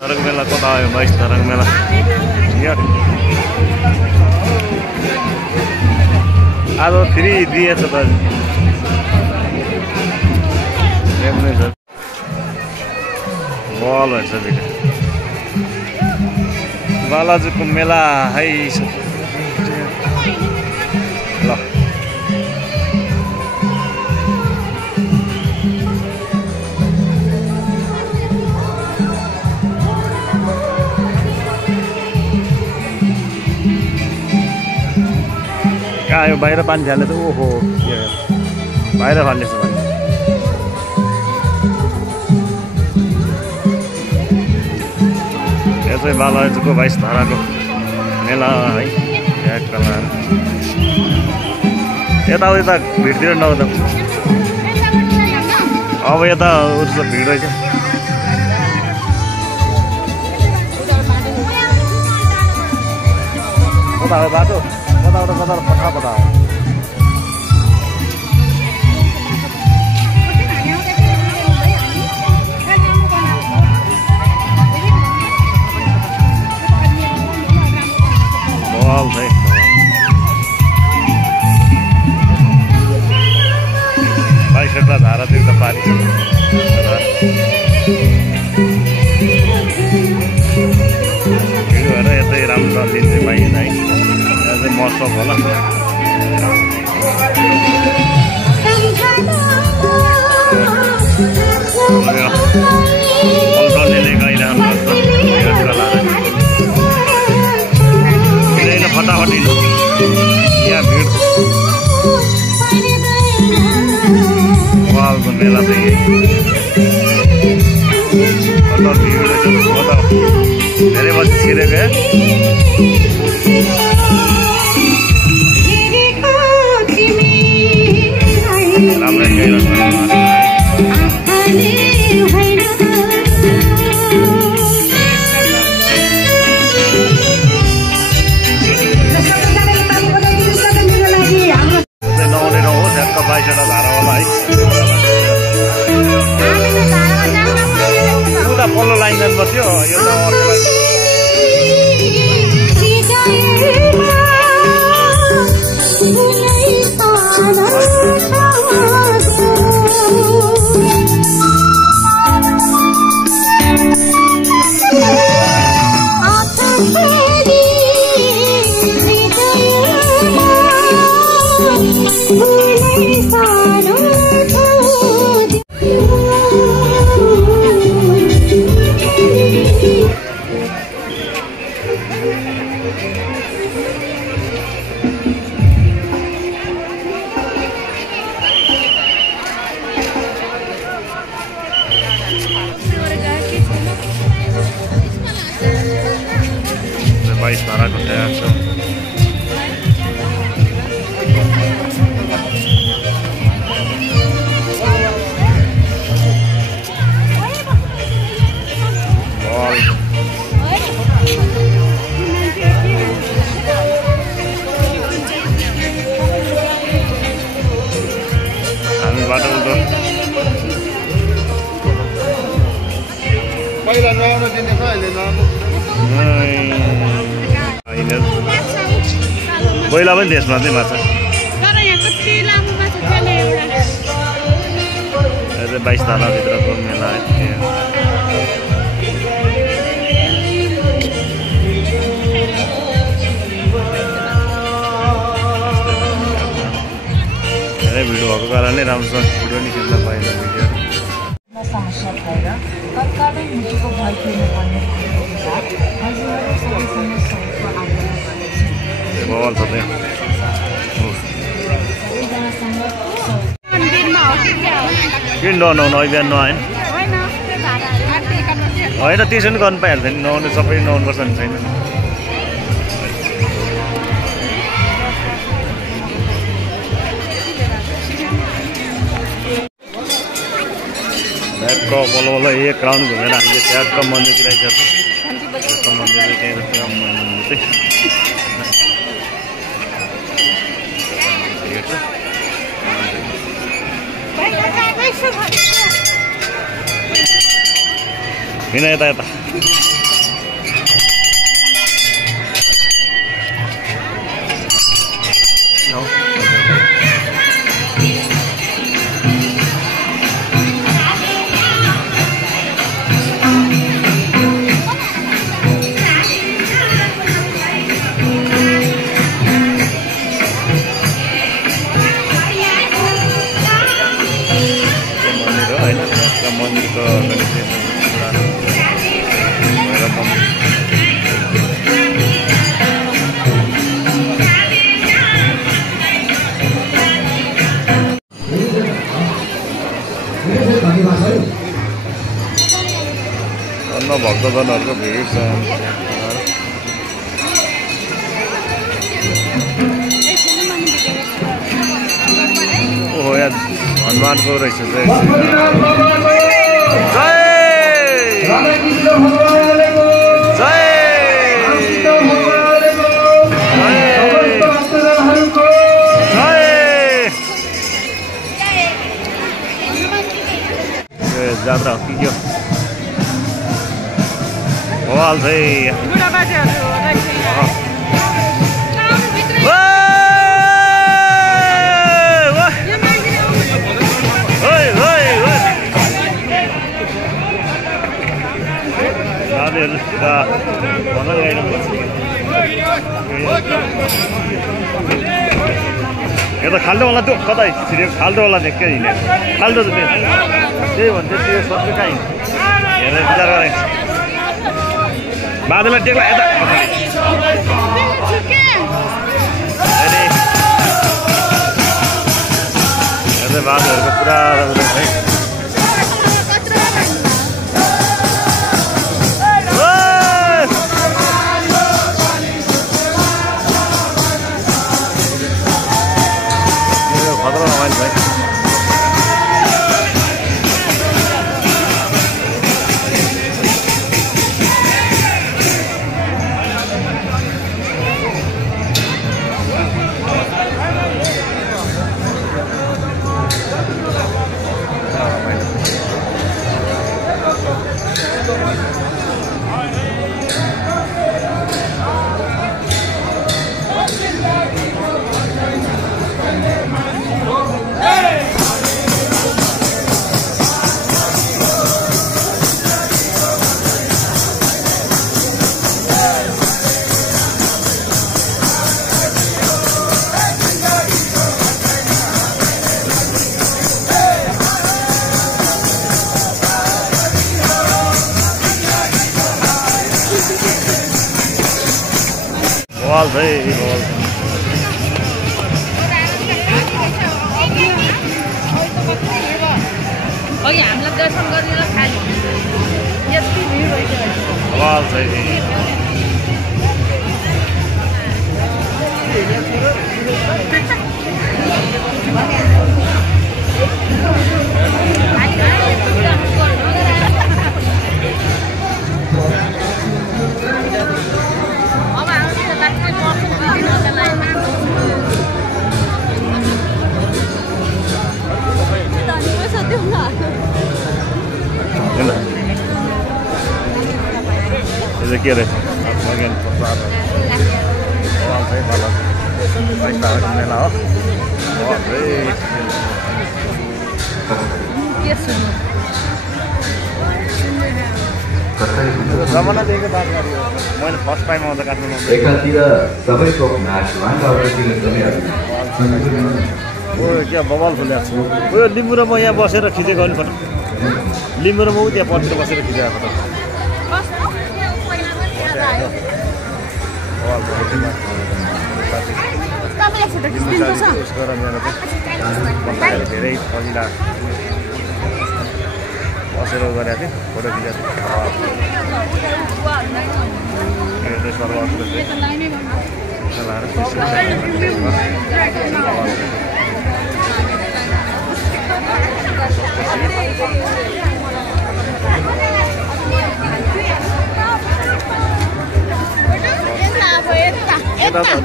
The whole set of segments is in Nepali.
तरंग मेला कता आयो भाइ तरंग मेला यार आज फ्री दिएछ त हेर्नु छ बल भन्छ बिटा बालाजुको मेला है ल आयो बाहिर पानी हाल्ने त ओहो बाहिर फाल्ने छ भने यो चाहिँ बालाजुको 22 धाराको मेला है यता भिडतिर नहुँदा अब यता उर्स भिड रहेछ कता हो बाटो कता पठा बल भाइ बाइसवटा धारातिर त पानी छ भिड भएर यतै राम्रो लिन्छ पाइएन है मौसम होला फटाफट यहाँ भिड वालको मेला चाहिँ भिड धेरै बजी छिरेको राम्रै नआउने नहोस् ह्याक्क 22वटा धारावाला है उता पल्लो लाइन जानु पर्थ्यो यो त धाराको तयार छ हामी बाटो उल्टो पहिला नआउन दिने छ अहिले पहिला पनि देशमा चाहिँ माछा 22 धाराभित्रको मेला धेरै भिड भएको कारणले राम्रोसँग भिडियो नि खिच्न पाएन समस्या भएर तत्कालै मृत्युको भय तिर्नुपर्ने किन नआउनु अहिले बिहान नआएन होइन त्यसो पनि गर्नु पाइहाल्छ नि नआउनु सबै नआउनुपर्छ नि छैन ट्याक्क बल्ल बल्ल एक राउन्ड घुमेर हामीले ट्याक्क मन्दिरतिर आइसक्छ ट्याक्क मन्दिर चाहिँ त्यहाँ मन्दिर हिँड यता यता मन्दिरको अन्य भक्तजनहरूको भिड छ ओहो यहाँ हनुमानको रहेछ जात्रा हो कि भवाल यो त खाल्डोवाला त्यो कतै छिर्यो खाल्डोवाला देख्यो हिँड्यो खाल्डो त त्यही भन्छ त्यो सबै कहाँ हिँड्यो हेरेर विचार गरेँ बादललाई टेक्ला यता बादलहरूको पुरा है भवाल है भवाल अघि हामीलाई दर्शन गरेर खाली यति भिड भइसक्यो भवाल है Itu kira bagian pasar. Orang saya malah baik tahu mana lah. Oh, baik. Yes. Zaman ada yang baru baru. Mungkin first time ada kan dulu. एकातिर सबैको नाचमा गाउँतिर जमिहाल्छ ओ क्या बवाल फुल्या छ ओ लिम्बु र म यहाँ बसेर खिचेको नि फोटो लिम्बु र म त्यहाँ पछिल्लो बसेर खिचेको फोटो धेरै पहिला बसेर गरेको थिएँ फोटो खिचेको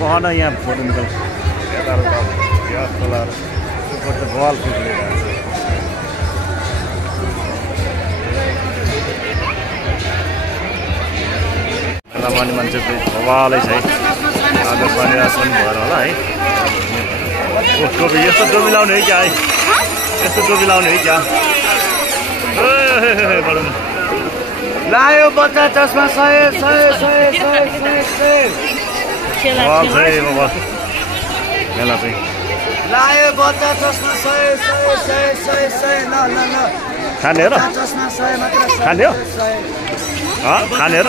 कहाँ यहाँ फोटो निकाल्छ बवाल पनि मान्छे भवालै छ है आज शनिबार पनि भएर होला है ओ टोपी यस्तो टोपी लाउने है क्या है यस्तो टोपी लाउने है क्या लायो बच्चा चस्मा 100 मेला चाहिँ लायो बच्चा चस्मा 100 ल खाने हो र चस्मा 100 मात्र खाने हो खाने हो र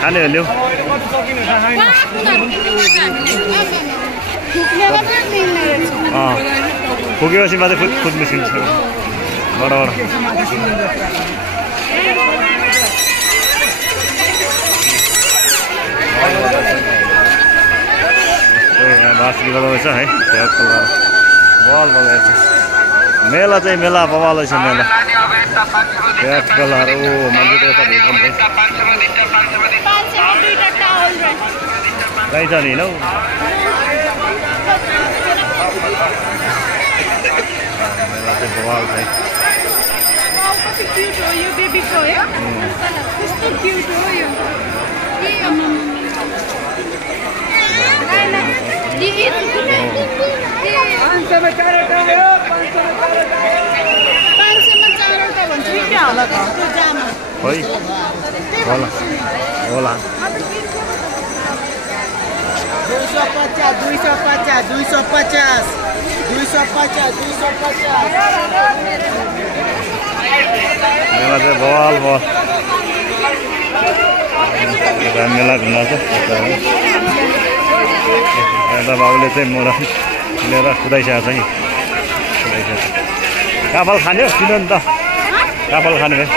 खाने हो ल्याउ पुगेपछि मात्रै फुट निस्किन्छ बडा बाँसुरी बजाउँदैछ है बल बजाउँछ मेला चाहिँ मेला बवालै छ मेला ब्याक कलर ओ मान्छे त यता भेट्नु कहीँ छ नि होइन मेला चाहिँ बवाल छ होला 250 मेला चाहिँ बवाल भयो मेला घुम्न छ यता बाबुले चाहिँ मोरा लिएर कुदाइसकेको छ नि काफल खाने हो किन नि त काफल खाने भयो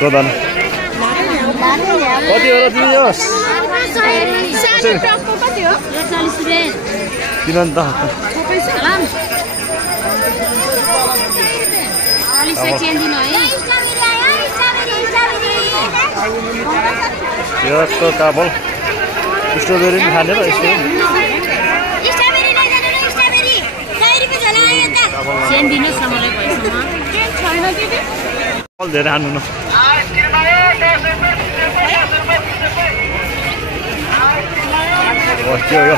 सोधन कति हो र दिनुहोस् किन नि त यस्तो काफल स्ट्रबेरी पनि खाने र धेरै खानु न त्यो यो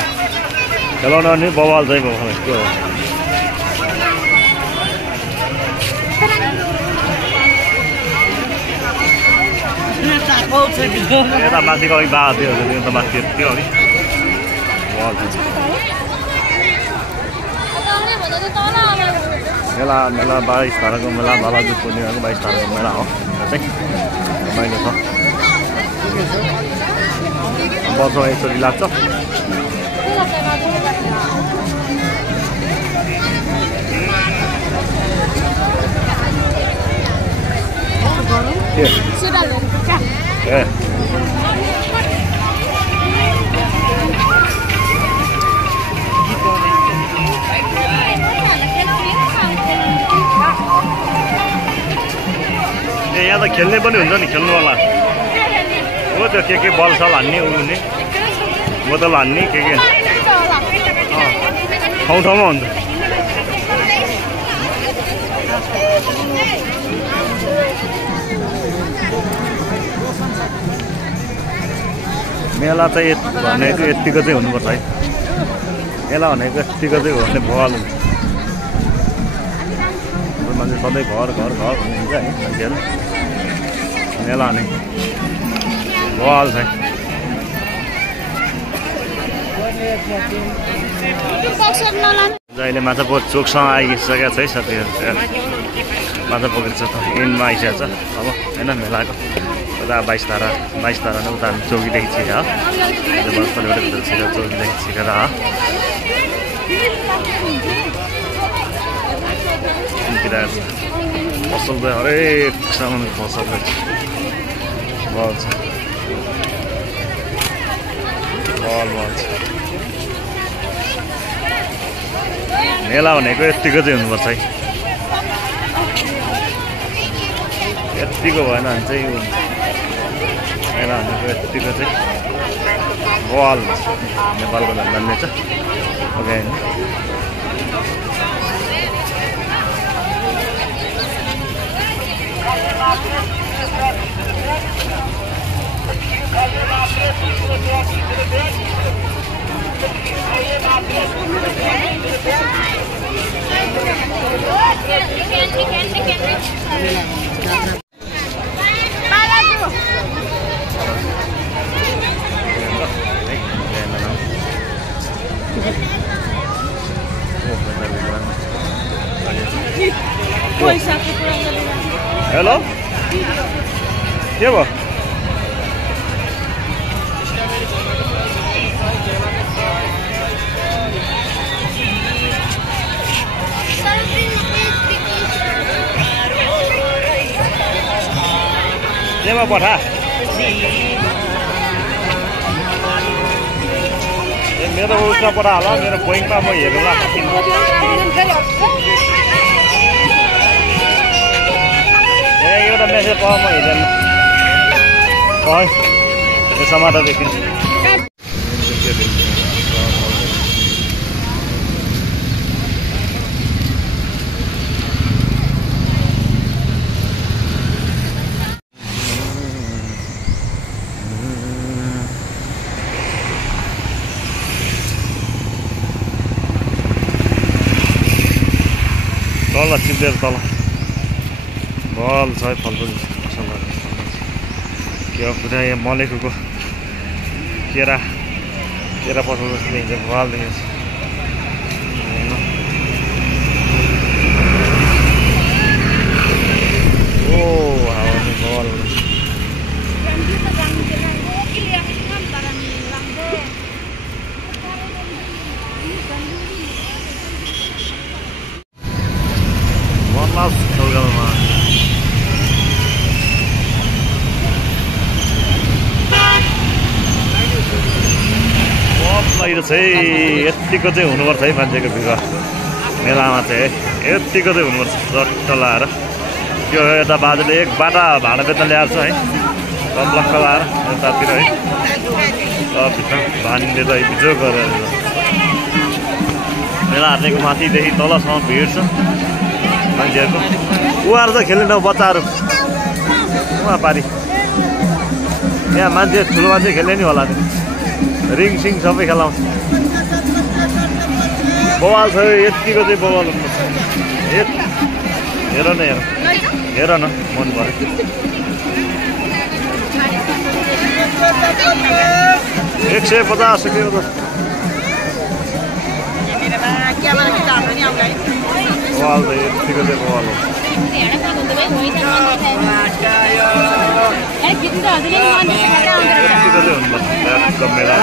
खेलाउन नि बवाल चाहिँ भयो त्यो यता माथिको अलिक बाघ थियो त माथि त्यो अघि मेला 22 तारिकको मेला बालाजु पूर्णिमाको 22 तारिकको मेला हो चाहिँ रमाइलो छ वर्षमा एकचोटि लाग्छ यहाँ त खेल्ने पनि हुन्छ नि खेल्नुवाला हो त्यो के बल सल हान्ने उड्ने बोतल हान्ने के ठाउँ ठाउँमा हुन्छ मेला चाहिँ भनेको यतिको चाहिँ हुनुपर्छ है मेला भनेको यतिको चाहिँ हो भने बवाल हुन्छ मान्छे सधैँ घर भन्नुहुन्छ है मान्छेहरू मेला नै बवाल छ अहिले माछा पोख चोकसँग आइसकेको छ है साथीहरू माछा पोखरी छ त एन्डमा आइसकेको छ अब होइन मेलाको उता 22 तारा नै उता चौकीदेखि छिरेर हो बसपल्लिबाट छिरेर चौकीदेखि छिरेर हो पसल चाहिँ हरेक सामान पसल बल छ बल छ मेला भनेको यतिको चाहिँ हुनुपर्छ है यतिको भएन भने चाहिँ मेला भनेको यतिको चाहिँ बल नेपालको धन्दा छ ओके हेलो के भयो केमा पठा मेरो उसमा पठा होला मेरो पोइन्टमा म हेरौँला एउटा मेसेज पाऊ म हेर्दैन यो समाचार देखिन्छ तल चिप्लेर तल बल छ फलफुल के हो कुरा यहाँ मलेखुको केरा पठाउनु जस्तो देखिन्छ बल देखिन्छ ओ हावामा बल खलगाउँमा बाहिर चाहिँ यतिको चाहिँ हुनुपर्छ है मान्छेको भिड मेलामा चाहिँ है यतिको चाहिँ हुनुपर्छ चट्ट लाएर त्यो यता बाजेले एक बाटा भाँडा बेच्न ल्याएको छ है लक्क लाएर यतातिर है भित्र भानीले त बिजो गरेर मेला हार्नेको माथिदेखि तलसम्म भिड छ मान्छेहरूको उहाँहरू त खेल्दैन बच्चाहरू उहाँ पारी यहाँ मान्छे ठुलो मान्छे खेल्ने नि होला नि रिङ सिङ सबै खेलाउँछ बवाल छ यतिको चाहिँ बवाल हुनुपर्छ हेर न हेर न मन पऱ्यो 150 रुपियाँ बवाल त यतिको चाहिँ बवाल हो यतिको चाहिँ हुनुपर्छ मेला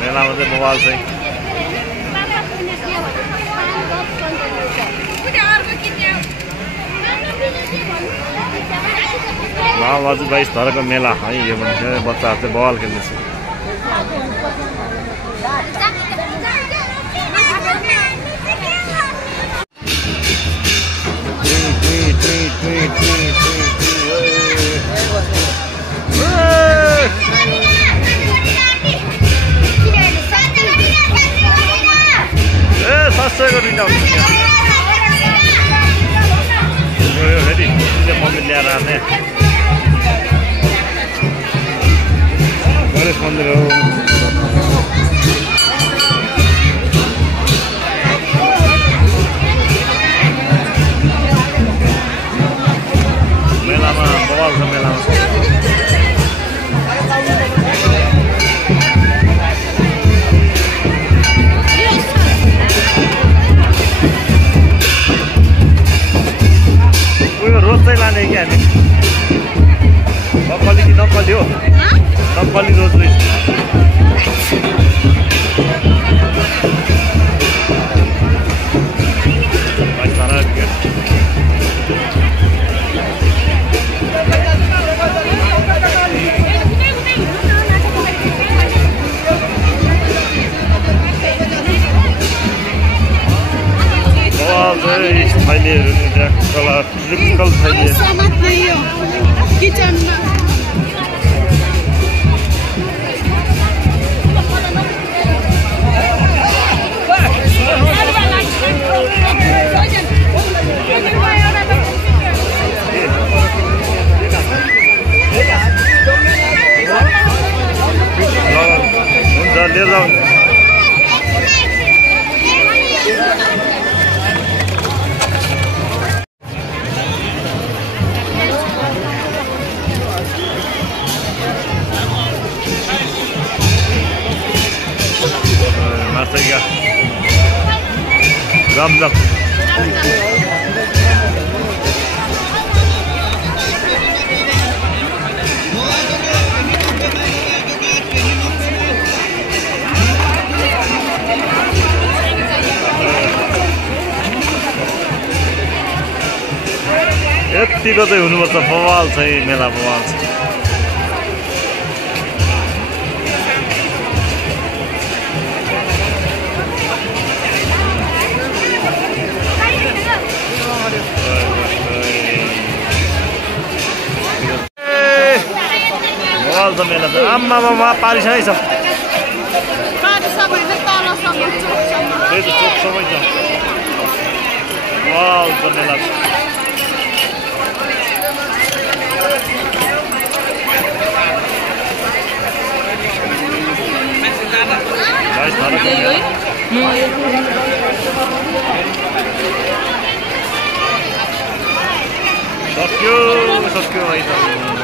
मेलामा चाहिँ बवाल चाहिँ माओवादी 22 धरको मेला है यो भने बच्चाहरू चाहिँ बल खेल्दैछ सस्तैको दिन्छ फेरि मम्मी ल्याएर आने गणेश मन्दिर हो मेलामा बवाल छ मेलामा रोज चाहिँ लाने क्या हामी नक्कली कि नक्कली हो नक्कली रोज चाहिँ थैलीहरू नि त्यहाँ कलर ट्रिपल थैली किचनमा लिएर जाउँ मार्सैगा गमजम यतिको चाहिँ हुनुपर्छ बवाल चाहिँ मेला बवाल छ बवाल छ मेला चाहिँ आम्मामा पारिसकै छ त्यही त चोकसम्मै छ बवाल छ मेला सक्यो भाइ